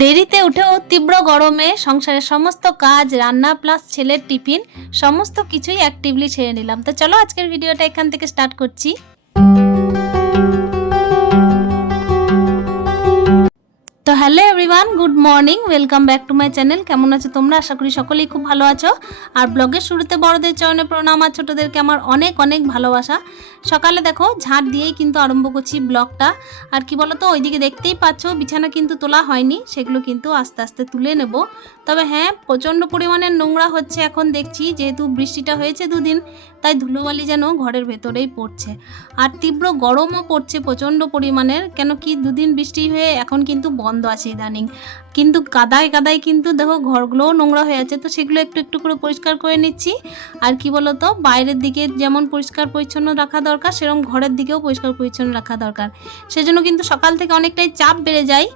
দেরিতে উঠেও তীব্র গরমে সংসারের সমস্ত কাজ, রান্না প্লাস ছেলের টিফিন সমস্ত কিছুই অ্যাক্টিভলি ছেড়ে নিলাম। তো চলো আজকের ভিডিওটা এখান থেকে স্টার্ট করছি। তো hello everyone, good morning, welcome back to my channel. কেমন আছো তোমরা? আশা করি সকলেই খুব ভালো আছো। আর ব্লগের শুরুতে বড়দের চরণে প্রণাম আর ছোটোদেরকে আমার অনেক অনেক ভালোবাসা। সকালে দেখো ঝাঁট দিয়েই কিন্তু আরম্ভ করছি ব্লগটা। আর কি বলতো, ওইদিকে দেখতেই পাচ্ছ, বিছানা কিন্তু তোলা হয়নি, সেগুলো কিন্তু আস্তে আস্তে তুলে নেব। তবে হ্যাঁ প্রচণ্ড পরিমাণে নোংরা হচ্ছে এখন দেখছি, যেহেতু বৃষ্টিটা হয়েছে দুদিন, তাই ধুলোবালি যেন ঘরের ভেতরেই পড়ছে। আর তীব্র গরমও পড়ছে প্রচণ্ড পরিমাণের, কেন কি দুদিন বৃষ্টি হয়ে এখন কিন্তু বন্ধ আছে ইদানিং। কিন্তু কাদায় কাদায় কিন্তু দেখো ঘরগুলোও নোংরা হয়ে আছে, তো সেগুলো একটু একটু করে পরিষ্কার করে নিচ্ছি। আর কি বলতো, বাইরের দিকে যেমন পরিষ্কার পরিচ্ছন্ন রাখা দরকার, সেরকম ঘরের দিকেও পরিষ্কার পরিচ্ছন্ন রাখা দরকার। সেজন্য কিন্তু সকাল থেকে অনেকটাই চাপ বেড়ে যায়।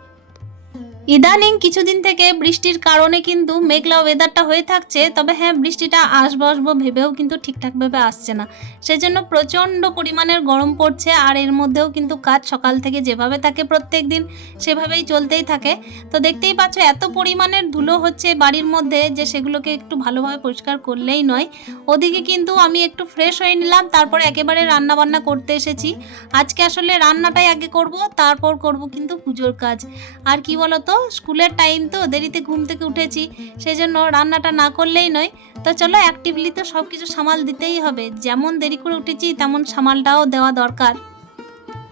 ইদানিং কিছুদিন থেকে বৃষ্টির কারণে কিন্তু মেঘলা ওয়েদারটা হয়ে থাকছে, তবে হ্যাঁ বৃষ্টিটা আসব আসব ভেবেও কিন্তু ঠিকঠাকভাবে আসছে না। সেজন্য প্রচণ্ড পরিমাণের গরম পড়ছে আর এর মধ্যেও কিন্তু কাজ সকাল থেকে যেভাবে থাকে প্রত্যেক দিন, সেভাবেই চলতেই থাকে। তো দেখতেই পাচ্ছ এত পরিমাণের ধুলো হচ্ছে বাড়ির মধ্যে যে সেগুলোকে একটু ভালোভাবে পরিষ্কার করলেই নয়। ওদিকে কিন্তু আমি একটু ফ্রেশ হয়ে নিলাম, তারপরে একেবারে রান্না বান্না করতে এসেছি। আজকে আসলে রান্নাটাই আগে করব, তারপর করব কিন্তু পুজোর কাজ। আর কি বলতো স্কুলের টাইম তো, দেরিতে ঘুম থেকে উঠেছি সেই জন্য রান্নাটা না করলেই নয়। তো চলো অ্যাক্টিভলি তো সব কিছু সামাল দিতেই হবে, যেমন দেরি করে উঠেছি, তেমন সামালটাও দেওয়া দরকার।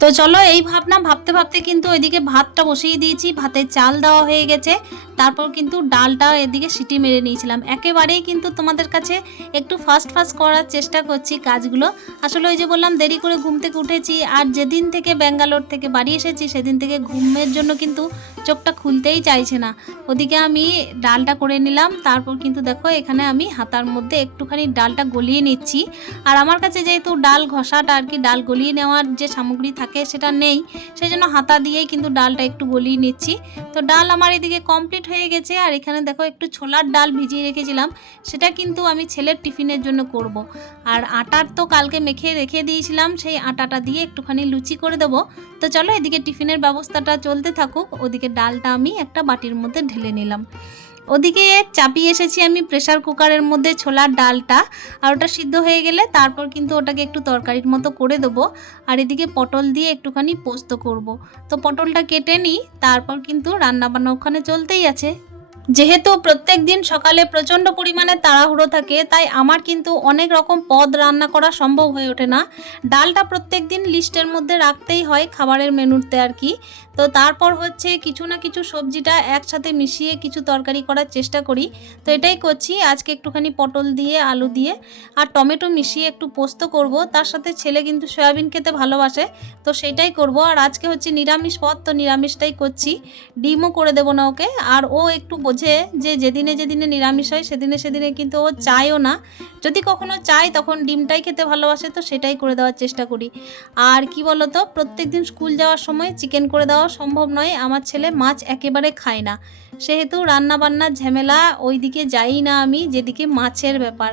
তো চলো এই ভাবনা ভাবতে ভাবতে কিন্তু ওইদিকে ভাতটা বসিয়ে দিয়েছি ভাতে চাল দেওয়া হয়ে গেছে। তারপর কিন্তু ডালটা এদিকে সিটি মেরে নিয়েছিলাম। একেবারেই কিন্তু তোমাদের কাছে একটু ফাস্ট ফাস্ট করার চেষ্টা করছি কাজগুলো। আসলে ওই যে বললাম, দেরি করে ঘুম থেকে উঠেছি আর যেদিন থেকে ব্যাঙ্গালোর থেকে বাড়ি এসেছি, সেদিন থেকে ঘুমের জন্য কিন্তু চোখটা খুলতেই চাইছে না। ওদিকে আমি ডালটা করে নিলাম, তারপর কিন্তু দেখো এখানে আমি হাতার মধ্যে একটুখানি ডালটা গলিয়ে নিচ্ছি। আর আমার কাছে যেহেতু ডাল ঘষাটা আর কি, ডাল গলিয়ে নেওয়ার যে সামগ্রী থাকে সেটা নেই। সেই জন্য হাতা দিয়েই কিন্তু ডালটা একটু গলিয়ে নিচ্ছি। তো ডাল আমার এদিকে কমপ্লিট হয়ে গেছে। আর এখানে দেখো একটু ছোলার ডাল ভিজিয়ে রেখেছিলাম। সেটা কিন্তু আমি ছেলের টিফিনের জন্য করব। আর আটার তো কালকে মেখে রেখে দিয়েছিলাম, সেই আটাটা দিয়ে একটুখানি লুচি করে দেবো। তো চলো এদিকে টিফিনের ব্যবস্থাটা চলতে থাকুক। ওদিকে ডালটা আমি একটা বাটির মধ্যে ঢেলে নিলাম। ওদিকে চাপিয়ে এসেছি আমি প্রেশার কুকারের মধ্যে ছোলার ডালটা, আর ওটা সিদ্ধ হয়ে গেলে তারপর কিন্তু ওটাকে একটু তরকারির মতো করে দেবো আর এদিকে পটল দিয়ে একটুখানি পোস্ত করব। তো পটলটা কেটে নিই, তারপর কিন্তু রান্নাবান্না ওখানে চলতেই আছে যেহেতু প্রত্যেক দিন সকালে প্রচণ্ড পরিমাণে তাড়াহুড়ো থাকে, তাই আমার কিন্তু অনেক রকম পদ রান্না করা সম্ভব হয়ে ওঠে না। ডালটা প্রত্যেক দিন লিস্টের মধ্যে রাখতেই হয় খাবারের মেনুতে আর কি। তো তারপর হচ্ছে কিছু না কিছু সবজিটা একসাথে মিশিয়ে কিছু তরকারি করার চেষ্টা করি। তো এটাই করছি, আজকে একটুখানি পটল দিয়ে, আলু দিয়ে আর টমেটো মিশিয়ে একটু পোস্ত করব। তার সাথে ছেলে কিন্তু সয়াবিন খেতে ভালোবাসে, তো সেটাই করব। আর আজকে হচ্ছে নিরামিষ পদ, তো নিরামিষটাই করছি। ডিমও করে দেবো না ওকে, আর ও একটু বোঝে যে যেদিনে যেদিনে নিরামিষ হয় সেদিনে সেদিনে কিন্তু ও চায়ও না। যদি কখনো চাই তখন ডিমটাই খেতে ভালোবাসে, তো সেটাই করে দেওয়ার চেষ্টা করি। আর কি বলতো প্রত্যেক দিন স্কুল যাওয়ার সময় চিকেন করে দেওয়া সম্ভব নয়, আমার ছেলে মাছ একেবারে খায় না। সেহেতু রান্না বান্নার ঝামেলা, ওইদিকে যাই না আমি, যেদিকে মাছের ব্যাপার।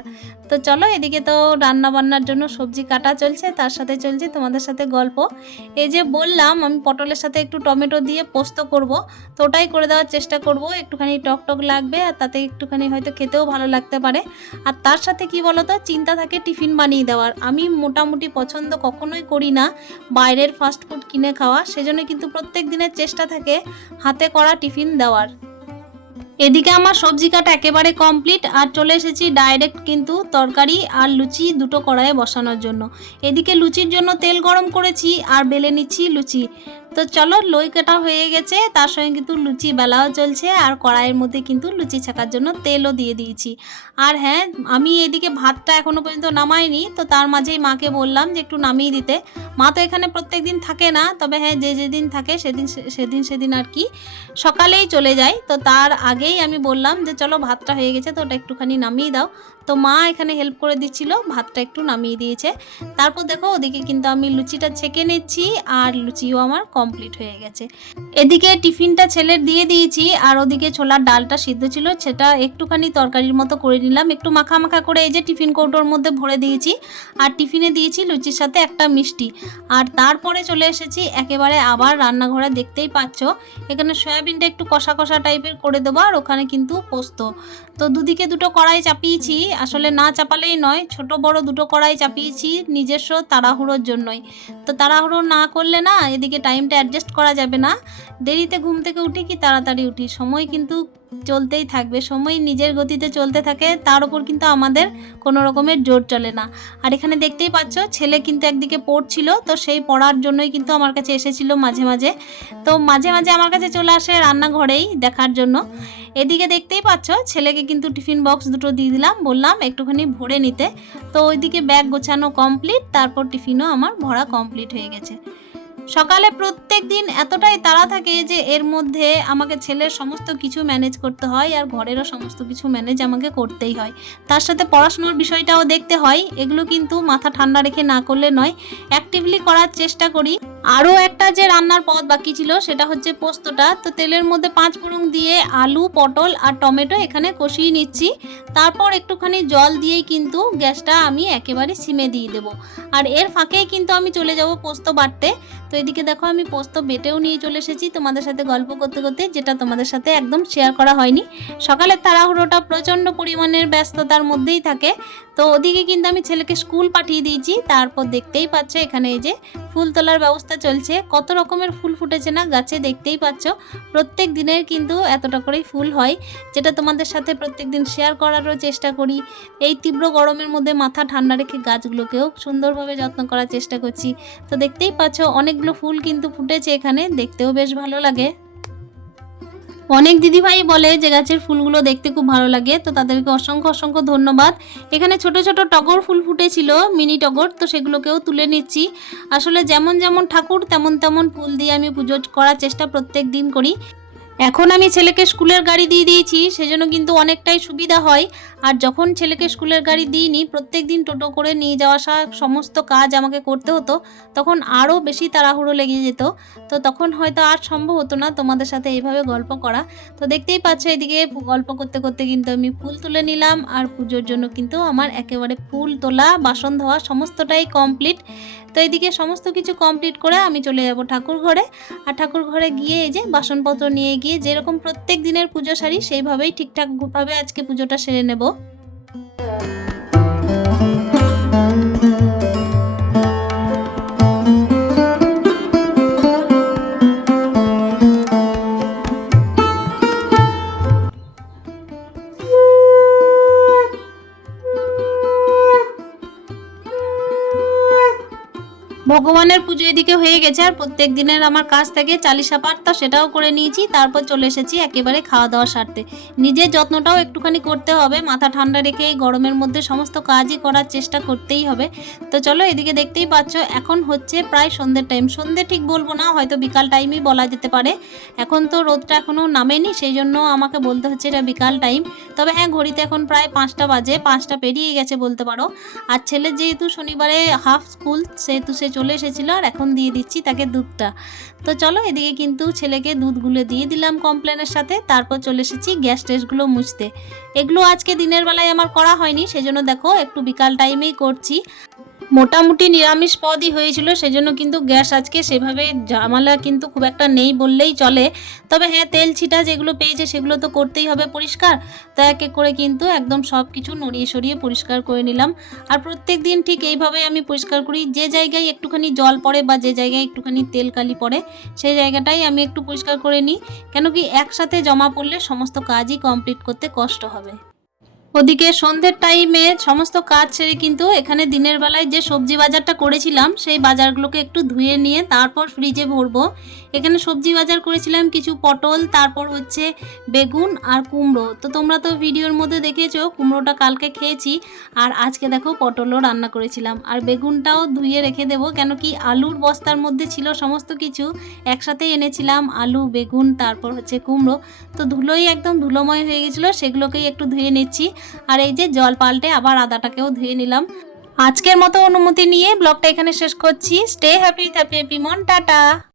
তো চলো, এদিকে তো রান্না বান্নার জন্য সবজি কাটা চলছে, তার সাথে চলছে তোমাদের সাথে গল্প। এই যে বললাম, আমি পটলের সাথে একটু টমেটো দিয়ে পোস্ত করব, তো ওটাই করে দেওয়ার চেষ্টা করব। একটুখানি টক টক লাগবে, আর তাতে একটুখানি হয়তো খেতেও ভালো লাগতে পারে। আর তার সাথে কি বলতো, চিন্তা থাকে টিফিন বানিয়ে দেওয়ার। আমি মোটামুটি পছন্দ কখনোই করি না। বাইরের ফাস্ট ফুড কিনে খাওয়া, সেজন্য কিন্তু প্রত্যেক দিনের চেষ্টা থাকে হাতে করা টিফিন দেওয়ার। এদিকে আমার সবজি কাটা একেবারে কমপ্লিট, আর চলে এসেছি ডাইরেক্ট কিন্তু তরকারি আর লুচি দুটো কড়াইয়ে বসানোর জন্য। এদিকে লুচির জন্য তেল গরম করেছি, আর বেলে নিচ্ছি লুচি। তো চলো লই কাটা হয়ে গেছে। তার সঙ্গে কিন্তু লুচি বেলাও চলছে আর কড়াইয়ের মধ্যে কিন্তু লুচি ছাকার জন্য তেলও দিয়ে দিয়েছি। আর হ্যাঁ আমি এদিকে ভাতটা এখনও পর্যন্ত নামাইনি, তো তার মাঝেই মাকে বললাম যে একটু নামিয়ে দিতে। মা তো এখানে প্রত্যেক দিন থাকে না, তবে হ্যাঁ যে যেদিন থাকে সেদিন সেদিন সেদিন আর কি সকালেই চলে যায়। তো তার আগেই আমি বললাম যে চলো ভাতটা হয়ে গেছে, তো ওটা একটুখানি নামিয়ে দাও। তো মা এখানে হেল্প করে দিচ্ছিল, ভাতটা একটু নামিয়ে দিয়েছে। তারপর দেখো ওদিকে কিন্তু আমি লুচিটা ছেঁকে নিচ্ছি, আর লুচিও আমার কমপ্লিট হয়ে গেছে। এদিকে টিফিনটা ছেলের দিয়ে দিয়েছি, আর ওদিকে ছোলার ডালটা সিদ্ধ ছিল, সেটা একটুখানি তরকারির মতো করে নিলাম। একটু মাখা মাখা করে এই যে টিফিন কৌটোর মধ্যে ভরে দিয়েছি, আর টিফিনে দিয়েছি লুচির সাথে একটা মিষ্টি। আর তারপরে চলে এসেছি, একেবারে আবার রান্নাঘরে দেখতেই পাচ্ছ, এখানে সয়াবিনটা একটু কষা কষা টাইপের করে দেবো, আর ওখানে কিন্তু পোস্ত। তো দুদিকে দুটো কড়াই চাপিয়েছি, আসলে না চাপালেই নয়, ছোট বড় দুটো কড়াই চাপিয়েছি নিজস্ব তাড়াহুড়োর জন্যই। তো তাড়াহুড়ো না করলে না, এদিকে টাইমটা অ্যাডজাস্ট করা যাবে না। দেরিতে ঘুম থেকে উঠি কি তাড়াতাড়ি উঠি? সময় কিন্তু চলতেই থাকবে। সময় নিজের গতিতে চলতে থাকে, তার উপর কিন্তু আমাদের কোনো রকমের জোর চলে না। আর এখানে দেখতেই পাচ্ছ, ছেলে কিন্তু একদিকে পড়ছিল, তো সেই পড়ার জন্যই কিন্তু আমার কাছে এসেছিল মাঝে মাঝে। তো মাঝে মাঝে আমার কাছে চলে আসে রান্নাঘরেই দেখার জন্য। এদিকে দেখতেই পাচ্ছ, ছেলেকে কিন্তু টিফিন বক্স দুটো দিয়ে দিলাম, বললাম একটুখানি ভরে নিতে। তো ওইদিকে ব্যাগ গোছানো কমপ্লিট তারপর টিফিনও আমার ভরা কমপ্লিট হয়ে গেছে। সকালে প্রত্যেক দিন এতটাই তাড়া থাকে যে এর মধ্যে আমাকে ছেলের সমস্ত কিছু ম্যানেজ করতে হয় আর ঘরেরও সমস্ত কিছু ম্যানেজ আমাকে করতেই হয়। তার সাথে পড়াশোনার বিষয়টাও দেখতে হয়। এগুলো কিন্তু মাথা ঠান্ডা রেখে না করলে নয়। অ্যাক্টিভলি করার চেষ্টা করি। আরও একটা যে রান্নার পদ বাকি ছিল, সেটা হচ্ছে পোস্তটা। তো তেলের মধ্যে পাঁচ ফোড়ন দিয়ে আলু, পটল আর টমেটো এখানে কষিয়ে নিচ্ছি। তারপর একটুখানি জল দিয়েই কিন্তু গ্যাসটা আমি একেবারে সিমে দিয়ে দেবো। আর এর ফাঁকেই কিন্তু আমি চলে যাব পোস্ত বাটতে। তো এদিকে দেখো, আমি পোস্ত বেটেও নিয়ে চলে এসেছি তোমাদের সাথে গল্প করতে করতে, যেটা তোমাদের সাথে একদম শেয়ার করা হয়নি। সকালের তাড়াহুড়োটা প্রচণ্ড পরিমাণের ব্যস্ততার মধ্যেই থাকে। তো ওদিকে কিন্তু আমি ছেলেকে স্কুল পাঠিয়ে দিয়েছি। তারপর দেখতেই পাচ্ছে এখানে এই যে ফুল তোলার ব্যবস্থা চলছে, কত রকমের ফুল ফুটেছে না? গাছে দেখতেই পাচ্ছ, প্রত্যেক দিনের কিন্তু এতটা করেই ফুল হয়। যেটা তোমাদের সাথে প্রত্যেক দিন শেয়ার করারও চেষ্টা করি। এই তীব্র গরমের মধ্যে মাথা ঠান্ডা রেখে গাছগুলোকেও সুন্দরভাবে যত্ন করার চেষ্টা করছি। তো দেখতেই পাচ্ছ, অনেকগুলো ফুল কিন্তু ফুটেছে এখানে। দেখতেও বেশ ভালো লাগে। অনেক দিদিভাই বলে যে গাছের ফুলগুলো দেখতে খুব ভালো লাগে, তো তাদেরকে অসংখ্য অসংখ্য ধন্যবাদ। এখানে ছোট ছোট টগর ফুল ফুটেছিল, মিনি টগর, তো সেগুলোকেও তুলে নিচ্ছি। আসলে যেমন যেমন ঠাকুর, তেমন তেমন ফুল দিয়ে আমি পুজো করার চেষ্টা প্রত্যেক দিন করি। এখন আমি ছেলেকে স্কুলের গাড়ি দিয়ে দিয়েছি, সেজন্য কিন্তু অনেকটাই সুবিধা হয়। আর যখন ছেলেকে স্কুলের গাড়ি দিইনি প্রত্যেক দিন টোটো করে নিয়ে যাওয়া আসা সমস্ত কাজ আমাকে করতে হতো, তখন আরও বেশি তাড়াহুড়ো লেগে যেত। তো তখন হয়তো আর সম্ভব হতো না তোমাদের সাথে এইভাবে গল্প করা। তো দেখতেই পাচ্ছ এদিকে গল্প করতে করতে কিন্তু আমি ফুল তুলে নিলাম, আর পুজোর জন্য কিন্তু আমার একেবারে ফুল তোলা, বাসন ধোয়া সমস্তটাই কমপ্লিট তো এদিকে সমস্ত কিছু কমপ্লিট করে আমি চলে যাব ঠাকুর ঘরে আর ঠাকুর ঘরে গিয়ে এই যে বাসনপত্র নিয়ে গিয়ে যেরকম প্রত্যেক দিনের পুজো সারি সেইভাবেই ঠিকঠাকভাবে আজকে পুজোটা সেরে নেব। ভগবানের পুজো এদিকে হয়ে গেছে আর প্রত্যেক দিনের আমার কাজ থেকে চালিশা পাঠ তো সেটাও করে নিয়েছি, তারপর চলে এসেছি একেবারে খাওয়া দাওয়া সারতে। নিজের যত্নটাও একটুখানি করতে হবে, মাথা ঠান্ডা রেখে এই গরমের মধ্যে সমস্ত কাজই করার চেষ্টা করতেই হবে। তো চলো এদিকে দেখতেই পাচ্ছ, এখন হচ্ছে প্রায় সন্ধ্যের টাইম সন্ধ্যে ঠিক বলব না, হয়তো বিকাল টাইমই বলা যেতে পারে। এখন তো রোদটা এখনও নামেনি, সেই জন্য আমাকে বলতে হচ্ছে এটা বিকাল টাইম তবে হ্যাঁ ঘড়িতে এখন প্রায় পাঁচটা বাজে, পাঁচটা পেরিয়ে গেছে বলতে পারো। আর ছেলের যেহেতু শনিবারে হাফ স্কুল সেহেতু সে চলে এসেছিল আর এখন দিয়ে দিচ্ছি তাকে দুধটা। তো চলো এদিকে কিন্তু ছেলেকে দুধগুলো দিয়ে দিলাম কমপ্লেনের সাথে, তারপর চলে এসেছি গ্যাস টেস্টগুলো মুছতে। এগুলো আজকে দিনের বেলায় আমার করা হয়নি, সেজন্য দেখো একটু বিকাল টাইমেই করছি। মোটামুটি নিরামিষ পদই হয়েছিল, সেজন্য কিন্তু গ্যাস আজকে সেভাবে ঝামেলা কিন্তু খুব একটা নেই বললেই চলে। তবে হ্যাঁ তেল ছিটা যেগুলো পেয়েছে সেগুলো তো করতেই হবে পরিষ্কার। তা এক এক করে কিন্তু একদম সব কিছু নড়িয়ে সরিয়ে পরিষ্কার করে নিলাম। আর প্রত্যেক দিন ঠিক এইভাবে আমি পরিষ্কার করি, যে জায়গায় একটুখানি জল পড়ে বা যে জায়গায় একটুখানি তেল কালি পড়ে, সেই জায়গাটাই আমি একটু পরিষ্কার করে নিই। কেন কি একসাথে জমা পড়লে সমস্ত কাজই কমপ্লিট করতে কষ্ট হবে। ওদিকে সন্ধ্যের টাইমে সমস্ত কাজ সেরে কিন্তু এখানে দিনের বেলায় যে সবজি বাজারটা করেছিলাম, সেই বাজারগুলোকে একটু ধুয়ে নিয়ে তারপর ফ্রিজে ভরবো। এখানে সবজি বাজার করেছিলাম কিছু পটল, তারপর হচ্ছে বেগুন আর কুমড়ো। তো তোমরা তো ভিডিওর মধ্যে দেখেছ, কুমড়োটা কালকে খেয়েছি। আর আজকে দেখো পটলও রান্না করেছিলাম। আর বেগুনটাও ধুয়ে রেখে দেবো, কেন কি আলুর বস্তার মধ্যে ছিল সমস্ত কিছু। একসাথে এনেছিলাম আলু, বেগুন, তারপর হচ্ছে কুমড়ো। তো ধুলোই একদম ধুলোময় হয়ে গেছিল, সেগুলোকেই একটু ধুয়ে নিচ্ছি। আর এই যে জল পাল্টে আবার আদাটাকেও ধুয়ে নিলাম। আজকের মতো অনুমতি নিয়ে ব্লগটা এখানে শেষ করছি। স্টে হ্যাপি হ্যাপি হ্যাপি মন টাটা।